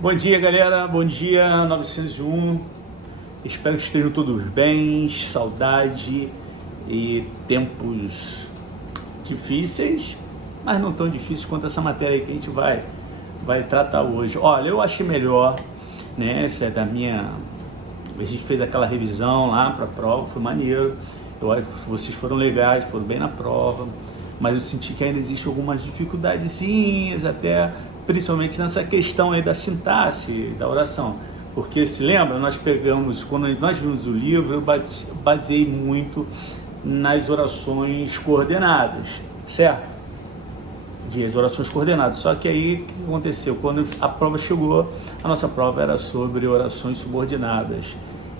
Bom dia, galera. Bom dia, 901. Espero que estejam todos bem, saudade e tempos difíceis, mas não tão difíceis quanto essa matéria aí que a gente vai tratar hoje. Olha, eu achei melhor, né? Essa é da minha... A gente fez aquela revisão lá para a prova, foi maneiro. Eu acho que vocês foram legais, foram bem na prova, mas eu senti que ainda existem algumas dificuldadezinhas, até principalmente nessa questão aí da sintaxe da oração. Porque, se lembra, nós pegamos, quando nós vimos o livro, eu baseei muito nas orações coordenadas, certo? Vi as orações coordenadas, só que aí o que aconteceu? Quando a prova chegou, a nossa prova era sobre orações subordinadas.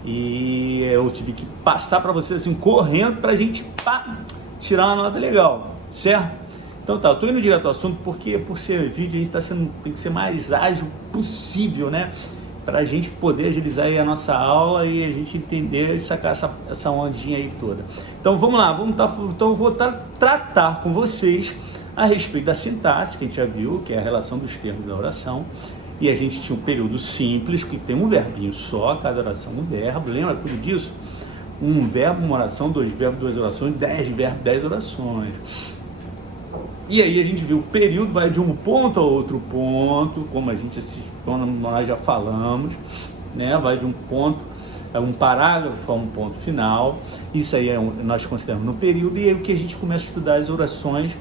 E eu tive que passar para vocês assim, correndo, para a gente tirar uma nota legal, certo? Então tá, eu tô indo direto ao assunto porque por ser vídeo a gente tem que ser mais ágil possível, né? Para a gente poder agilizar aí a nossa aula e a gente entender e sacar essa ondinha aí toda. Então vamos lá, então eu vou tratar com vocês a respeito da sintaxe, que a gente já viu, que é a relação dos termos da oração. E a gente tinha um período simples, que tem um verbinho só, cada oração um verbo, lembra tudo disso? Um verbo, uma oração, dois verbos, duas orações, 10 verbos, 10 orações. E aí a gente viu o período vai de um ponto a outro ponto, como nós já falamos, né? Vai de um ponto, um parágrafo a um ponto final. Isso aí nós consideramos no período, e aí o que a gente começa a estudar as orações.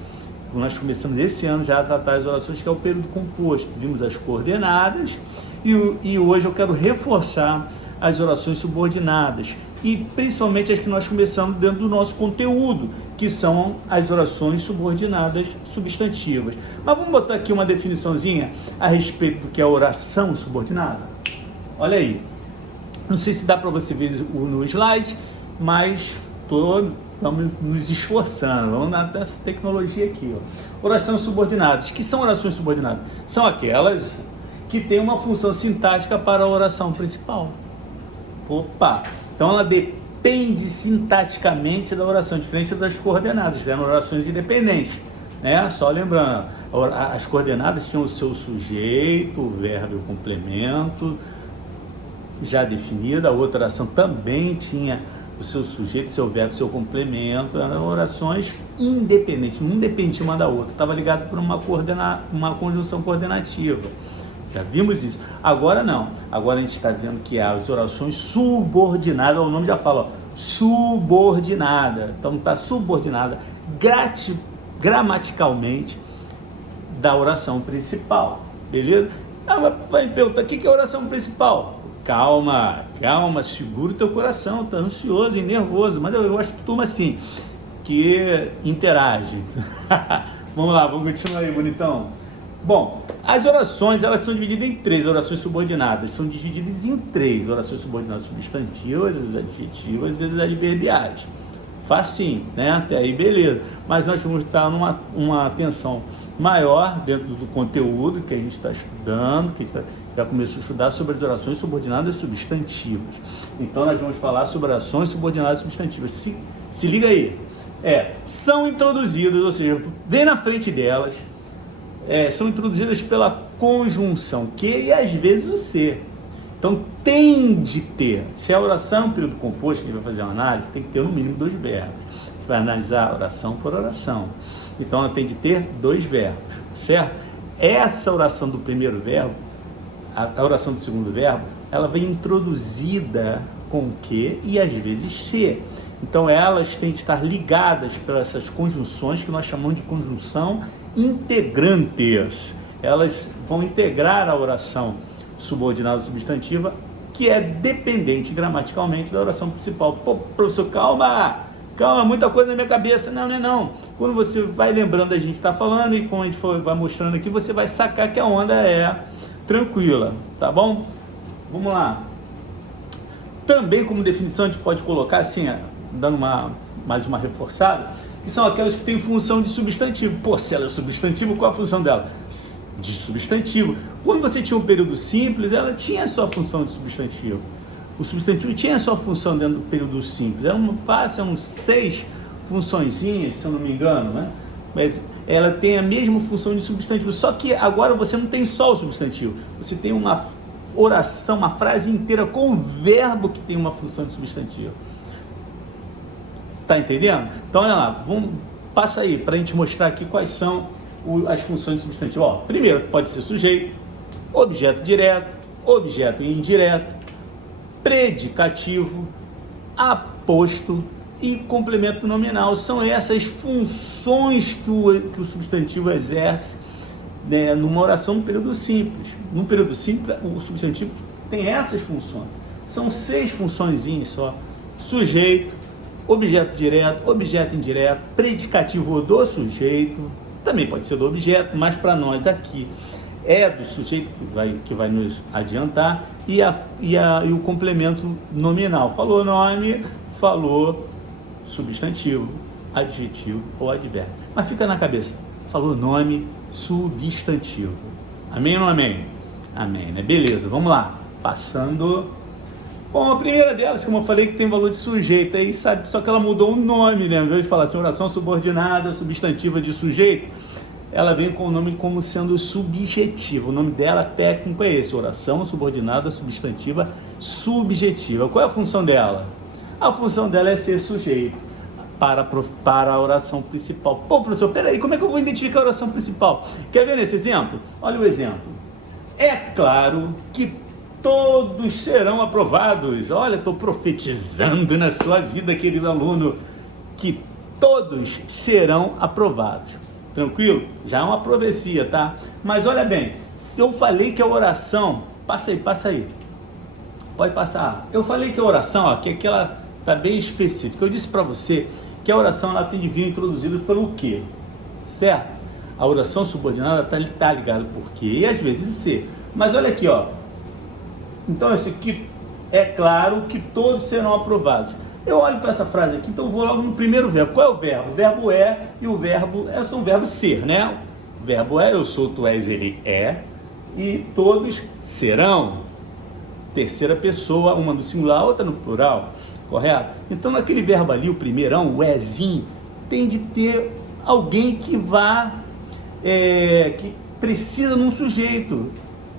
Nós começamos esse ano já a tratar as orações, que é o período composto. Vimos as coordenadas e hoje eu quero reforçar as orações subordinadas e principalmente as que nós começamos dentro do nosso conteúdo, que são as orações subordinadas substantivas. Mas vamos botar aqui uma definiçãozinha a respeito do que é oração subordinada? Olha aí, não sei se dá para você ver no slide, mas estamos nos esforçando, vamos nessa tecnologia aqui. Orações subordinadas. Que são orações subordinadas? São aquelas que têm uma função sintática para a oração principal. Opa! Então ela depende sintaticamente da oração, diferente das coordenadas, eram orações independentes, né? Só lembrando, as coordenadas tinham o seu sujeito, o verbo e o complemento já definido, a outra oração também tinha o seu sujeito, seu verbo, seu complemento, eram orações independentes, não dependia uma da outra, estava ligado por uma conjunção coordenativa. Já vimos isso. Agora não. Agora a gente está vendo que as orações subordinadas, o nome já fala, ó, subordinada. Então está subordinada gramaticalmente da oração principal. Beleza? Vai me perguntar, o que é a oração principal? Calma, segura o teu coração, tá ansioso e nervoso, mas eu acho turma assim, que interage. Vamos lá, vamos continuar aí, bonitão. Bom, as orações, elas são divididas em três orações subordinadas, são divididas em três orações subordinadas substantivas, as adjetivas e as adverbiais. Facinho, né? Até aí beleza, mas nós vamos estar numa atenção maior dentro do conteúdo que a gente está estudando, que a gente já começou a estudar sobre as orações subordinadas substantivas. Então nós vamos falar sobre orações subordinadas substantivas. Se liga aí, são introduzidas, ou seja, vem na frente delas, são introduzidas pela conjunção que e às vezes o ser. Então tem de ter, se a oração é um período composto, a gente vai fazer uma análise, tem que ter no mínimo 2 verbos. A gente vai analisar oração por oração. Então ela tem de ter 2 verbos, certo? Essa oração do primeiro verbo, a oração do segundo verbo, ela vem introduzida com que e às vezes se. Então elas têm de estar ligadas por essas conjunções que nós chamamos de conjunção integrantes. Elas vão integrar a oração subordinada substantiva, que é dependente gramaticalmente da oração principal. Pô, professor, calma, muita coisa na minha cabeça. Não. Quando você vai lembrando, a gente está falando, e como a gente vai mostrando aqui, você vai sacar que a onda é tranquila, tá bom? Vamos lá. Também como definição a gente pode colocar assim, dando mais uma reforçada, que são aquelas que têm função de substantivo. Pô, se ela é substantivo, qual a função dela? De substantivo. Quando você tinha um período simples, ela tinha a sua função de substantivo. O substantivo tinha a sua função dentro do período simples. Eram 6 funçõezinhas, se eu não me engano, né? Mas ela tem a mesma função de substantivo, só que agora você não tem só o substantivo, você tem uma oração, uma frase inteira com o verbo que tem uma função de substantivo. Tá entendendo? Então olha lá, passa aí para a gente mostrar aqui quais são as funções de substantivo. Ó, primeiro, pode ser sujeito, objeto direto, objeto indireto, predicativo, aposto e complemento nominal. São essas funções que o substantivo exerce, né, numa oração no período simples. No período simples, o substantivo tem essas funções. São 6 funçõezinhas só. Sujeito, objeto direto, objeto indireto, predicativo do sujeito, também pode ser do objeto, mas para nós aqui é do sujeito que vai nos adiantar, e o complemento nominal. Falou nome, falou substantivo, adjetivo ou advérbio. Mas fica na cabeça, falou nome, substantivo. Amém ou não amém? Amém, né? Beleza, vamos lá. Passando. Bom, a primeira delas, como eu falei, que tem valor de sujeito, aí sabe, só que ela mudou o nome, né? Ao invés de falar assim, oração subordinada, substantiva de sujeito, ela vem com o nome como sendo subjetivo. O nome dela técnico é esse, oração subordinada, substantiva, subjetiva. Qual é a função dela? A função dela é ser sujeito para a oração principal. Pô, professor, peraí, como é que eu vou identificar a oração principal? Quer ver nesse exemplo? Olha o exemplo. É claro que todos serão aprovados. Olha, estou profetizando na sua vida, querido aluno, que todos serão aprovados. Tranquilo? Já é uma profecia, tá? Mas olha bem, se eu falei que a oração... Passa aí. Pode passar. Eu falei que a oração, ó, que ela está bem específica. Eu disse para você que a oração ela tem de vir introduzida pelo quê? Certo? A oração subordinada está ligada por quê? E às vezes ser. Mas olha aqui, ó. Então, esse aqui é claro que todos serão aprovados. Eu olho para essa frase aqui, então eu vou logo no primeiro verbo. Qual é o verbo? O verbo é, e o verbo são verbos ser, né? O verbo é, eu sou, tu és, ele é, e todos serão. Terceira pessoa, uma no singular, outra no plural, correto? Então, naquele verbo ali, o primeirão, o ézinho, tem de ter alguém que que precisa num sujeito.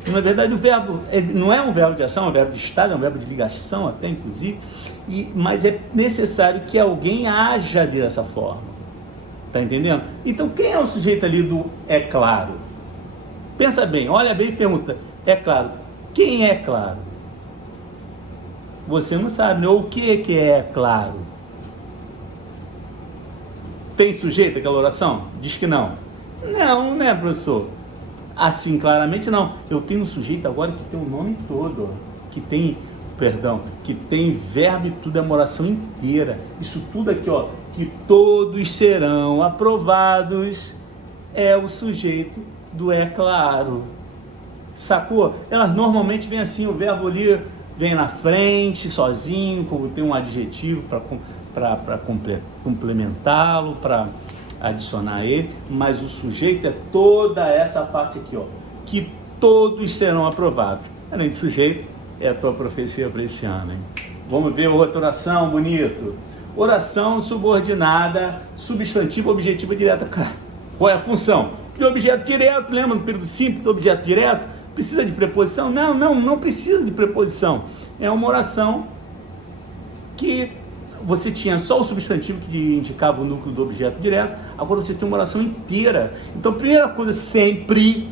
Na verdade, o verbo não é um verbo de ação, é um verbo de estado, é um verbo de ligação até, inclusive, mas é necessário que alguém haja dessa forma. Tá entendendo? Então, quem é o sujeito ali do é claro? Pensa bem, olha bem e pergunta, é claro. Quem é claro? Você não sabe, né? O que é claro? Tem sujeito aquela oração? Diz que não. Não, né, professor? Assim, claramente não. Eu tenho um sujeito agora que tem o nome todo, que tem verbo e tudo, é uma oração inteira. Isso tudo aqui, ó, que todos serão aprovados, é o sujeito do é claro. Sacou? Elas normalmente vêm assim, o verbo ali vem na frente, sozinho, tem um adjetivo para complementá-lo, para adicionar ele, mas o sujeito é toda essa parte aqui, ó, que todos serão aprovados. Além de sujeito, é a tua profecia para esse ano, hein? Vamos ver outra oração, bonito. Oração subordinada, substantivo, objetiva direta. Cara, qual é a função? De objeto direto, lembra no período simples, do objeto direto? Precisa de preposição? Não precisa de preposição. É uma oração que você tinha só o substantivo que indicava o núcleo do objeto direto, agora você tem uma oração inteira. Então, a primeira coisa sempre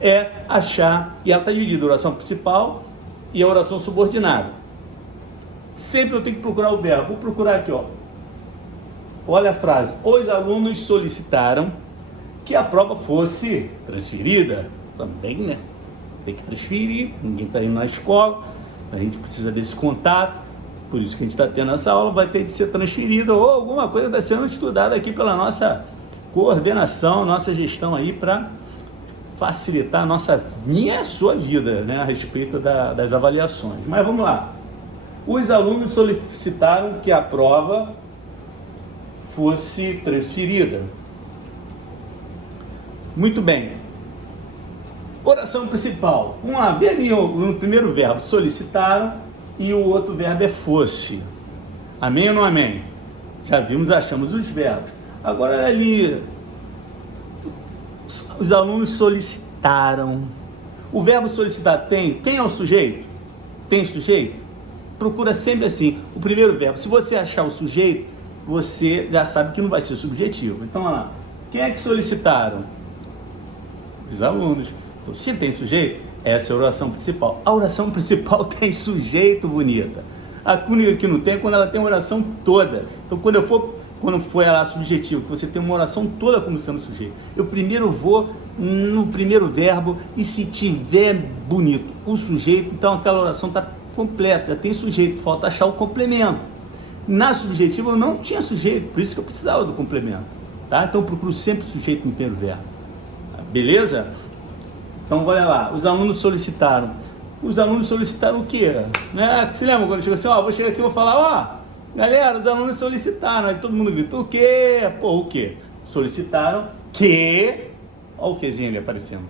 é achar, e ela está dividida, a oração principal e a oração subordinada. Sempre eu tenho que procurar o verbo. Vou procurar aqui, ó. Olha a frase. Os alunos solicitaram que a prova fosse transferida. Também, né? Tem que transferir, ninguém está indo na escola, a gente precisa desse contato. Por isso que a gente está tendo essa aula, vai ter que ser transferida ou alguma coisa está sendo estudada aqui pela nossa coordenação, nossa gestão aí para facilitar minha e a sua vida, né, a respeito das avaliações. Mas vamos lá. Os alunos solicitaram que a prova fosse transferida. Muito bem. Oração principal. Vamos lá, vê ali no primeiro verbo, solicitaram, e o outro verbo é fosse. Amém ou não amém? Já vimos, achamos os verbos. Agora ali Os alunos solicitaram. O verbo solicitar tem. Quem é o sujeito? Tem sujeito? Procura sempre assim, o primeiro verbo. Se você achar o sujeito, você já sabe que não vai ser subjetivo. Então, olha lá. Quem é que solicitaram? Os alunos. Então, se tem sujeito, essa é a oração principal. A oração principal tem sujeito, bonita. A única que não tem é quando ela tem uma oração toda. Então, quando for ela subjetivo, que você tem uma oração toda como sendo sujeito, eu primeiro vou no primeiro verbo e se tiver bonito o sujeito, então aquela oração está completa, já tem sujeito, falta achar o complemento. Na subjetiva eu não tinha sujeito, por isso que eu precisava do complemento, tá? Então eu procuro sempre sujeito no primeiro verbo, beleza? Então olha lá, os alunos solicitaram o quê? Né? Você lembra quando chegou assim, vou chegar aqui e vou falar, galera, os alunos solicitaram, aí todo mundo gritou, o quê? O quê? Solicitaram que, olha o quezinho ali aparecendo,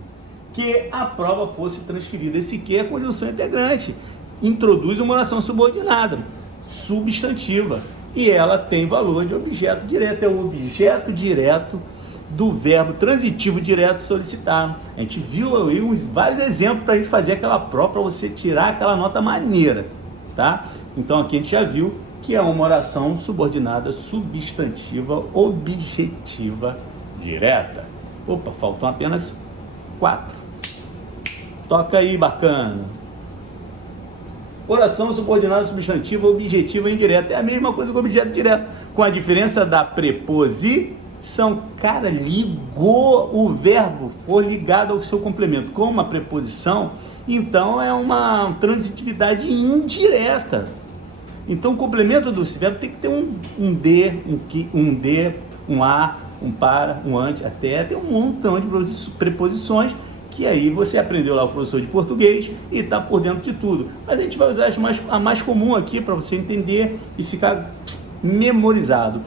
que a prova fosse transferida. Esse que é conjunção integrante, introduz uma oração subordinada, substantiva, e ela tem valor de objeto direto, é o objeto direto do verbo transitivo direto solicitar. A gente viu aí vários exemplos para a gente fazer aquela prova, para você tirar aquela nota maneira, tá? Então aqui a gente já viu que é uma oração subordinada substantiva objetiva direta. Opa, faltam apenas 4. Toca aí, bacana. Oração subordinada substantiva objetiva indireta. É a mesma coisa que objeto direto, com a diferença da preposição. Cara, ligou o verbo, for ligado ao seu complemento com uma preposição, então é uma transitividade indireta. Então o complemento do verbo tem que ter um de, um a, um para, um ante, até tem um montão de preposições que aí você aprendeu lá com o professor de português e está por dentro de tudo. Mas a gente vai usar a mais comum aqui para você entender e ficar memorizado.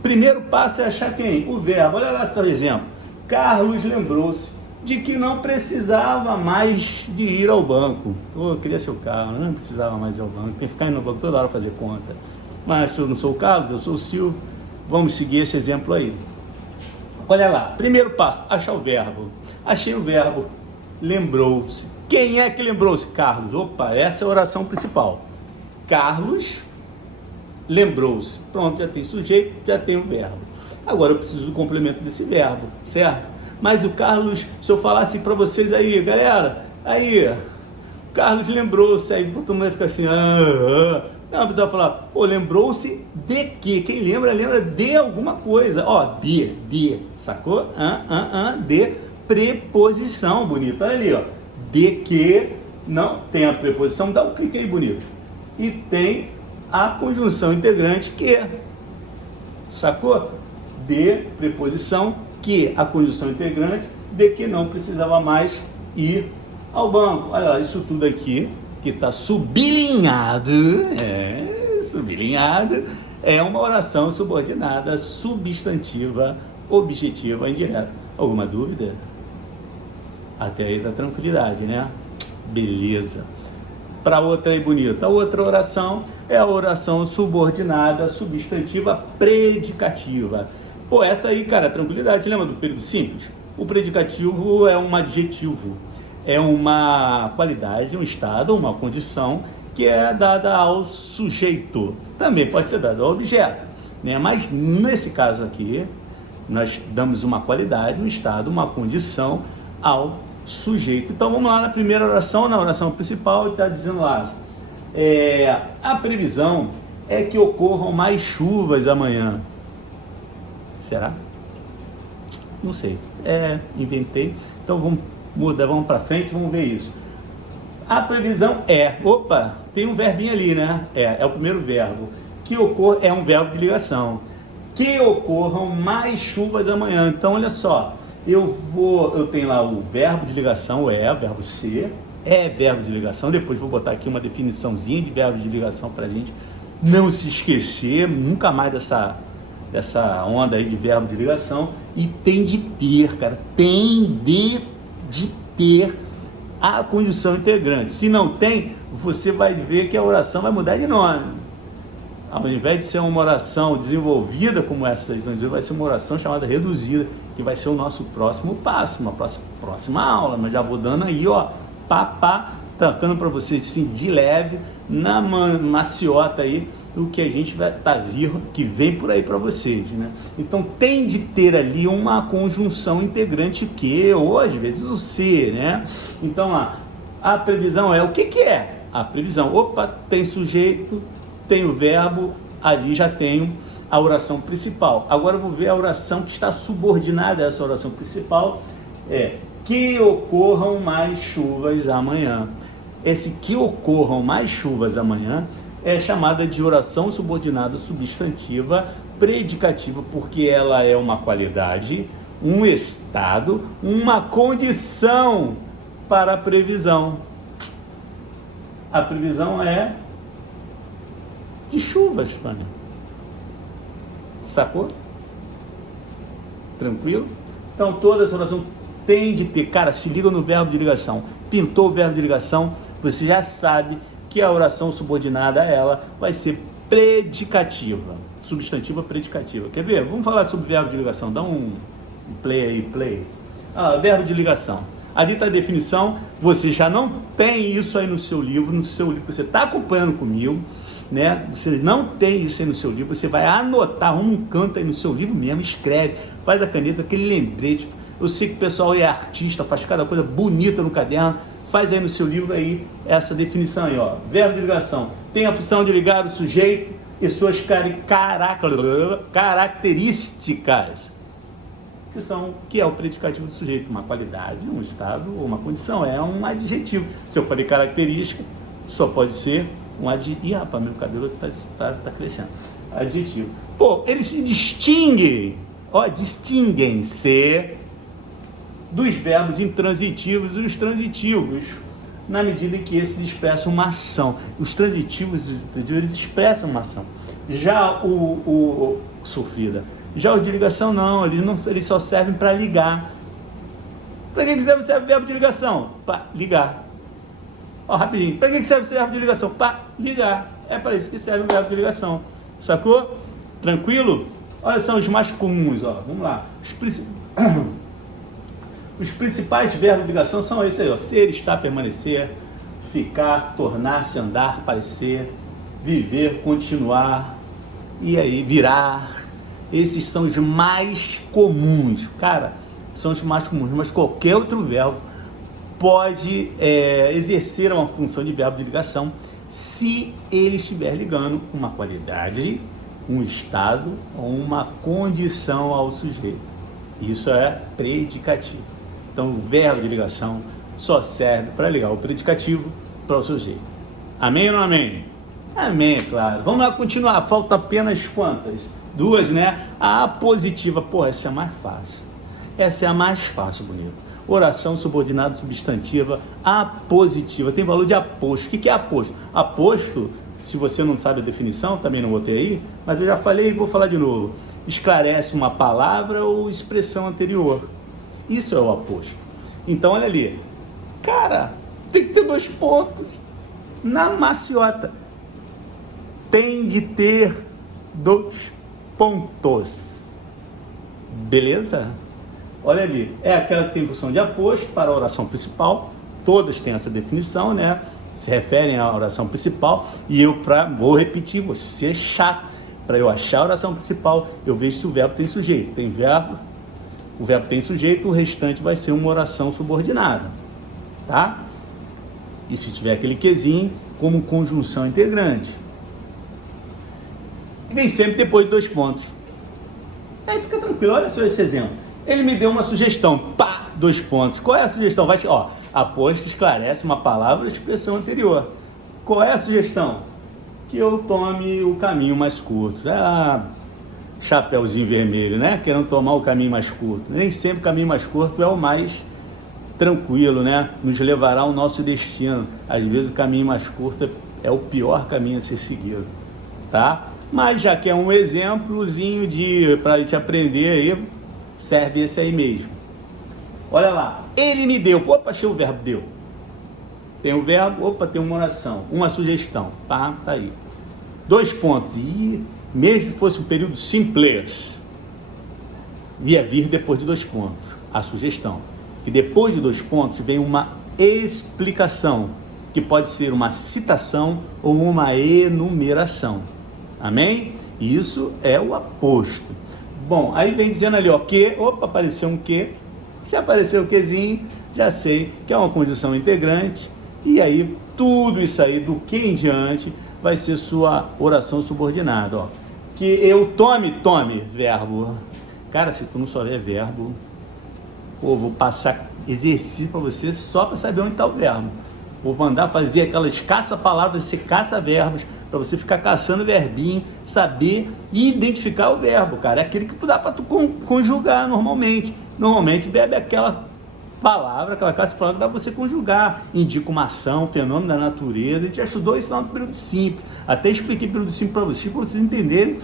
Primeiro passo é achar quem? O verbo. Olha lá seu exemplo. Carlos lembrou-se de que não precisava mais de ir ao banco. Eu queria ser o Carlos, não precisava mais ir ao banco. Tem que ficar indo no banco toda hora fazer conta. Mas eu não sou o Carlos, eu sou o Silvio. Vamos seguir esse exemplo aí. Olha lá, primeiro passo, achar o verbo. Achei o verbo, lembrou-se. Quem é que lembrou-se? Carlos. Opa, essa é a oração principal. Carlos lembrou-se. Pronto, já tem sujeito, já tem o verbo. Agora eu preciso do complemento desse verbo, certo? Mas o Carlos, se eu falasse para vocês aí, galera, aí, Carlos lembrou-se, aí todo mundo vai ficar assim, Não, precisa falar, lembrou-se de quê? Quem lembra de alguma coisa. De, sacou? De preposição, bonito. Olha ali, de que, não tem a preposição, dá um clique aí, bonito. E tem a conjunção integrante que, sacou? De preposição que, a conjunção integrante de que não precisava mais ir ao banco. Olha lá, isso tudo aqui que está sublinhado, é uma oração subordinada, substantiva, objetiva, indireta. Alguma dúvida? Até aí da tranquilidade, né? Beleza. Para outra aí bonita, a outra oração é a oração subordinada, substantiva, predicativa. Essa aí, cara, tranquilidade. Você lembra do período simples? O predicativo é um adjetivo, é uma qualidade, um estado, uma condição que é dada ao sujeito. Também pode ser dada ao objeto, né? Mas nesse caso aqui, nós damos uma qualidade, um estado, uma condição ao sujeito. Então vamos lá na primeira oração, na oração principal, está dizendo lá, a previsão é que ocorram mais chuvas amanhã. Será? Não sei. Inventei. Então vamos mudar, vamos para frente, vamos ver isso. A previsão é, tem um verbinho ali, né? É o primeiro verbo. Que ocorra, é um verbo de ligação. Que ocorram mais chuvas amanhã. Então olha só, eu tenho lá o verbo de ligação, verbo ser, verbo de ligação. Depois vou botar aqui uma definiçãozinha de verbo de ligação para a gente não se esquecer nunca mais dessa onda aí de verbo de ligação. E tem de ter, cara, tem de ter a conjunção integrante. Se não tem, você vai ver que a oração vai mudar de nome. Ao invés de ser uma oração desenvolvida como essa que estão dizendo, vai ser uma oração chamada reduzida, que vai ser o nosso próximo passo, uma próxima aula. Mas já vou dando aí, ó, tacando para vocês assim, de leve, na maciota aí, o que a gente vai que vem por aí para vocês, né? Então tem de ter ali uma conjunção integrante que, ou às vezes o ser, né? Então lá, a previsão é, o que é? A previsão, opa, tem sujeito, tem o verbo, ali já tenho a oração principal. Agora eu vou ver a oração que está subordinada a essa oração principal, que ocorram mais chuvas amanhã. Esse que ocorram mais chuvas amanhã é chamada de oração subordinada substantiva predicativa, porque ela é uma qualidade, um estado, uma condição para a previsão. A previsão é de chuvas, Fânia. Sacou? Tranquilo? Então toda essa oração tem de ter, cara, se liga no verbo de ligação. Pintou o verbo de ligação, você já sabe que a oração subordinada a ela vai ser predicativa, substantiva predicativa. Quer ver? Vamos falar sobre o verbo de ligação. Dá um play aí, play. Verbo de ligação. Ali está a definição. Você já não tem isso aí no seu livro, você está acompanhando comigo, né? Você não tem isso aí no seu livro, você vai anotar um canto aí no seu livro mesmo, escreve, faz a caneta, aquele lembrete. Eu sei que o pessoal é artista, faz cada coisa bonita no caderno. Faz aí no seu livro aí essa definição aí, ó. Verbo de ligação. Tem a função de ligar o sujeito e suas características, que é o predicativo do sujeito, uma qualidade, um estado ou uma condição, é um adjetivo. Se eu falei característica, só pode ser um adjetivo. Ih, rapaz, meu cabelo tá crescendo. Adjetivo. Pô, eles se distinguem, distinguem-se dos verbos intransitivos e os transitivos, na medida em que esses expressam uma ação. Os transitivos e os intransitivos, eles expressam uma ação. Já já os de ligação não, eles só servem para ligar. Para que serve o verbo de ligação? Para ligar. Rapidinho. Para que serve o verbo de ligação? Para ligar. É para isso que serve o verbo de ligação. Sacou? Tranquilo? Olha, são os mais comuns, ó. Vamos lá. Os principais verbos de ligação são esses aí, ó. Ser, estar, permanecer, ficar, tornar-se, andar, parecer, viver, continuar, e aí, virar. Esses são os mais comuns, cara, são os mais comuns, mas qualquer outro verbo pode exercer uma função de verbo de ligação se ele estiver ligando uma qualidade, um estado ou uma condição ao sujeito. Isso é predicativo. Então, o verbo de ligação só serve para ligar o predicativo para o sujeito. Amém ou não amém? Amém, claro. Vamos lá continuar. Falta apenas quantas? 2, né? A apositiva. Pô, essa é a mais fácil. Essa é a mais fácil, bonito. Oração subordinada substantiva apositiva. Tem valor de aposto. O que é aposto? Aposto, se você não sabe a definição, também não botei aí, mas eu já falei e vou falar de novo. Esclarece uma palavra ou expressão anterior. Isso é o aposto. Então, olha ali. Cara, tem que ter 2 pontos. Na maciota. Tem de ter 2 pontos. Beleza? Olha ali. É aquela que tem função de aposto para a oração principal. Todas têm essa definição, né? Se referem à oração principal. E eu vou repetir, vou ser chato. Para eu achar a oração principal, eu vejo se o verbo tem sujeito. Tem verbo. O verbo tem sujeito, o restante vai ser uma oração subordinada, tá? E se tiver aquele quezinho, como conjunção integrante. E vem sempre depois de 2 pontos. Aí fica tranquilo, olha só esse exemplo. Ele me deu uma sugestão, 2 pontos. Qual é a sugestão? Aposto esclarece uma palavra ou expressão anterior. Qual é a sugestão? Que eu tome o caminho mais curto. Chapeuzinho vermelho, né? Querendo tomar o caminho mais curto. Nem sempre o caminho mais curto é o mais tranquilo, né? Nos levará ao nosso destino. Às vezes o caminho mais curto é o pior caminho a ser seguido, tá? Mas já que é um exemplozinho para a gente aprender aí, serve esse aí mesmo. Olha lá, ele me deu, achei o verbo deu. Tem o verbo, tem uma oração, uma sugestão, tá aí. dois pontos, e mesmo que fosse um período simples, ia vir depois de dois pontos a sugestão. E depois de dois pontos vem uma explicação, que pode ser uma citação ou uma enumeração. Amém? Isso é o aposto. Bom, aí vem dizendo ali, ó, que, opa, apareceu um que. Se aparecer o quezinho, já sei que é uma condição integrante, e aí tudo isso aí, do que em diante, vai ser sua oração subordinada, ó. Que eu tome, verbo. Cara, se tu não souber verbo, pô, vou passar exercício para você só para saber onde está o verbo. Vou mandar fazer aquelas caça-palavras, você caça verbos, para você ficar caçando verbinho, saber e identificar o verbo, cara. É aquele que tu dá para tu conjugar normalmente. Normalmente o verbo é aquela palavra, aquela caça-palavra que dá para você conjugar. Indica uma ação, fenômeno da natureza. A gente já estudou isso lá no período simples. Até expliquei o período simples para vocês entenderem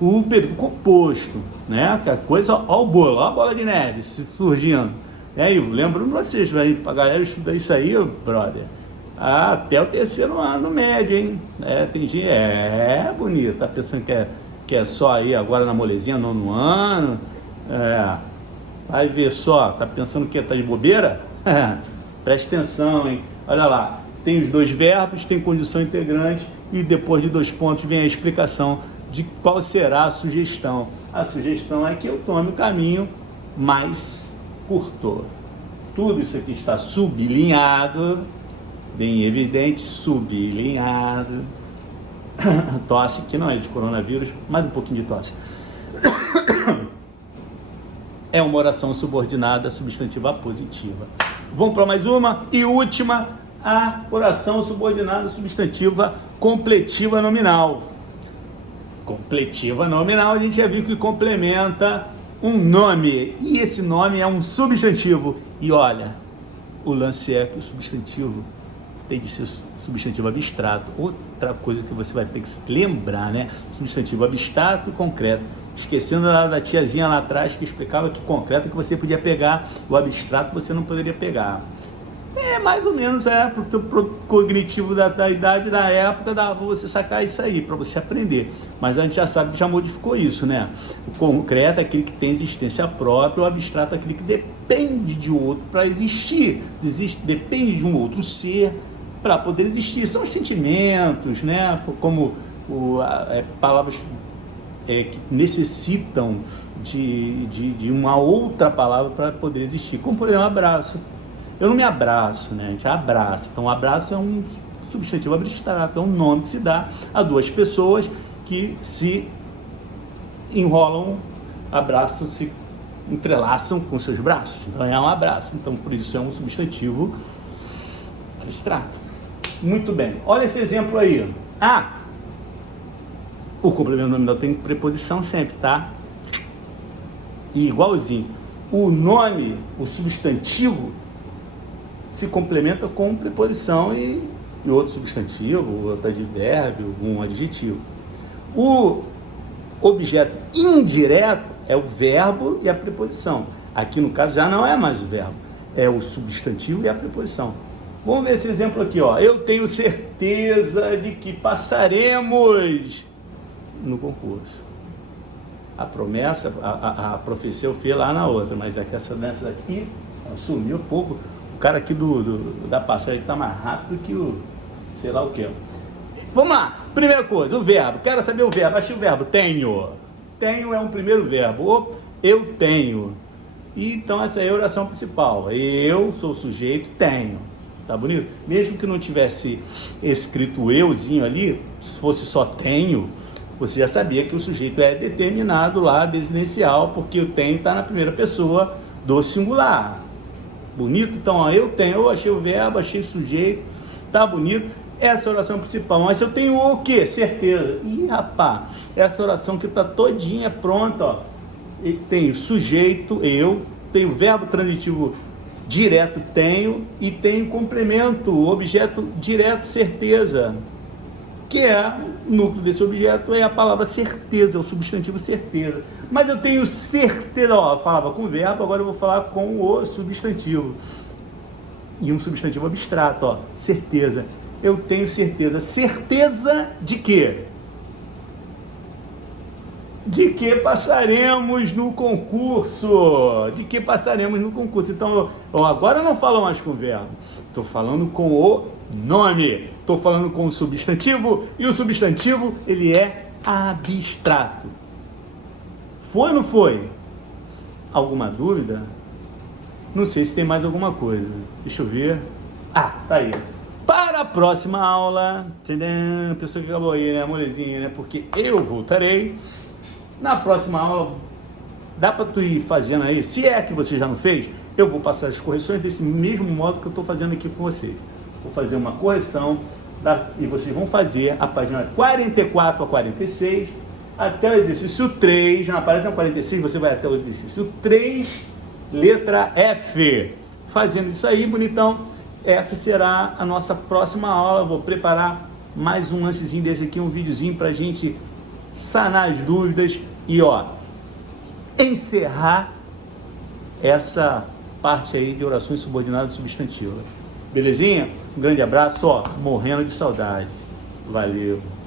o período composto, né? Que a coisa, ó o bolo, ó a bola de neve surgindo. Ivo, lembrando vocês, pra galera estudar isso aí, brother, até o terceiro ano médio, hein? Tem gente, bonito, tá pensando que é só aí agora na molezinha, nono ano, vai ver só, tá pensando que tá de bobeira? Preste atenção, hein? Olha lá, tem os dois verbos, tem condição integrante, e depois de dois pontos vem a explicação de qual será a sugestão. A sugestão é que eu tome o caminho mais curto. Tudo isso aqui está sublinhado, bem evidente, sublinhado. Tosse, que não é de coronavírus, mais um pouquinho de tosse. É uma oração subordinada substantiva positiva. Vamos para mais uma e última, a oração subordinada substantiva completiva nominal. Completiva nominal, a gente já viu que complementa um nome, e esse nome é um substantivo. E olha, o lance é que o substantivo tem de ser substantivo abstrato. Outra coisa que você vai ter que se lembrar, né? Substantivo abstrato e concreto. Esquecendo da tiazinha lá atrás que explicava que concreto que você podia pegar, o abstrato você não poderia pegar. Mais ou menos pro teu cognitivo da idade, da época, dá pra você sacar isso aí, para você aprender. Mas a gente já sabe que já modificou isso, né? O concreto é aquele que tem existência própria, o abstrato é aquele que depende de outro para existir. Depende de um outro ser para poder existir. São os sentimentos, né? Como palavras que necessitam de uma outra palavra para poder existir. Como, por exemplo, abraço. Eu não me abraço, né? A gente abraça. Então, abraço é um substantivo abstrato, é um nome que se dá a duas pessoas que se enrolam, abraçam, se entrelaçam com seus braços. Então, é um abraço. Então, por isso é um substantivo abstrato. Muito bem. Olha esse exemplo aí. O complemento nominal tem preposição sempre, tá? E igualzinho. O nome, o substantivo, se complementa com preposição e outro substantivo, outro advérbio, um adjetivo. O objeto indireto é o verbo e a preposição. Aqui no caso já não é mais o verbo, é o substantivo e a preposição. Vamos ver esse exemplo aqui, ó. Eu tenho certeza de que passaremos no concurso. A promessa, a profecia eu fiz lá na outra, mas é que essa daqui sumiu um pouco. O cara aqui da passagem está mais rápido que o sei lá o que. Vamos lá, primeira coisa, o verbo. Quero saber o verbo. Achei o verbo, tenho. Tenho é um primeiro verbo. Eu tenho. E então essa é a oração principal. Eu sou o sujeito, tenho. Tá bonito? Mesmo que não tivesse escrito euzinho ali, se fosse só tenho, você já sabia que o sujeito é determinado lá, desinencial, porque o tenho está na primeira pessoa do singular. Bonito? Então, ó, eu tenho, eu achei o verbo, achei o sujeito, tá bonito. Essa é a oração principal. Mas eu tenho o quê? Certeza. Ih, rapaz, essa oração que tá todinha pronta, ó. E tem o sujeito, eu, tem o verbo transitivo direto, tenho, e tem o complemento, o objeto direto, certeza. Que é, o núcleo desse objeto é a palavra certeza, o substantivo certeza. Mas eu tenho certeza, ó, eu falava com o verbo, agora eu vou falar com o substantivo. E um substantivo abstrato, ó, certeza. Eu tenho certeza. Certeza de quê? de que passaremos no concurso. De que passaremos no concurso. Então, agora eu não falo mais com o verbo. Estou falando com o nome. Estou falando com o substantivo. E o substantivo, ele é abstrato. Foi ou não foi? Alguma dúvida? Não sei se tem mais alguma coisa. Deixa eu ver. Ah, tá aí. Para a próxima aula, tadã, pessoa que acabou aí, né, molezinha, né, porque eu voltarei. Na próxima aula, dá para tu ir fazendo aí, se é que você já não fez, eu vou passar as correções desse mesmo modo que eu estou fazendo aqui com vocês. Vou fazer uma correção, e vocês vão fazer a página 44 a 46, até o exercício 3, na página 46 você vai até o exercício 3, letra F. Fazendo isso aí, bonitão. Essa será a nossa próxima aula. Vou preparar mais um lancezinho desse aqui, um videozinho para a gente sanar as dúvidas e encerrar essa parte aí de orações subordinadas substantivas. Belezinha? Um grande abraço, morrendo de saudade. Valeu!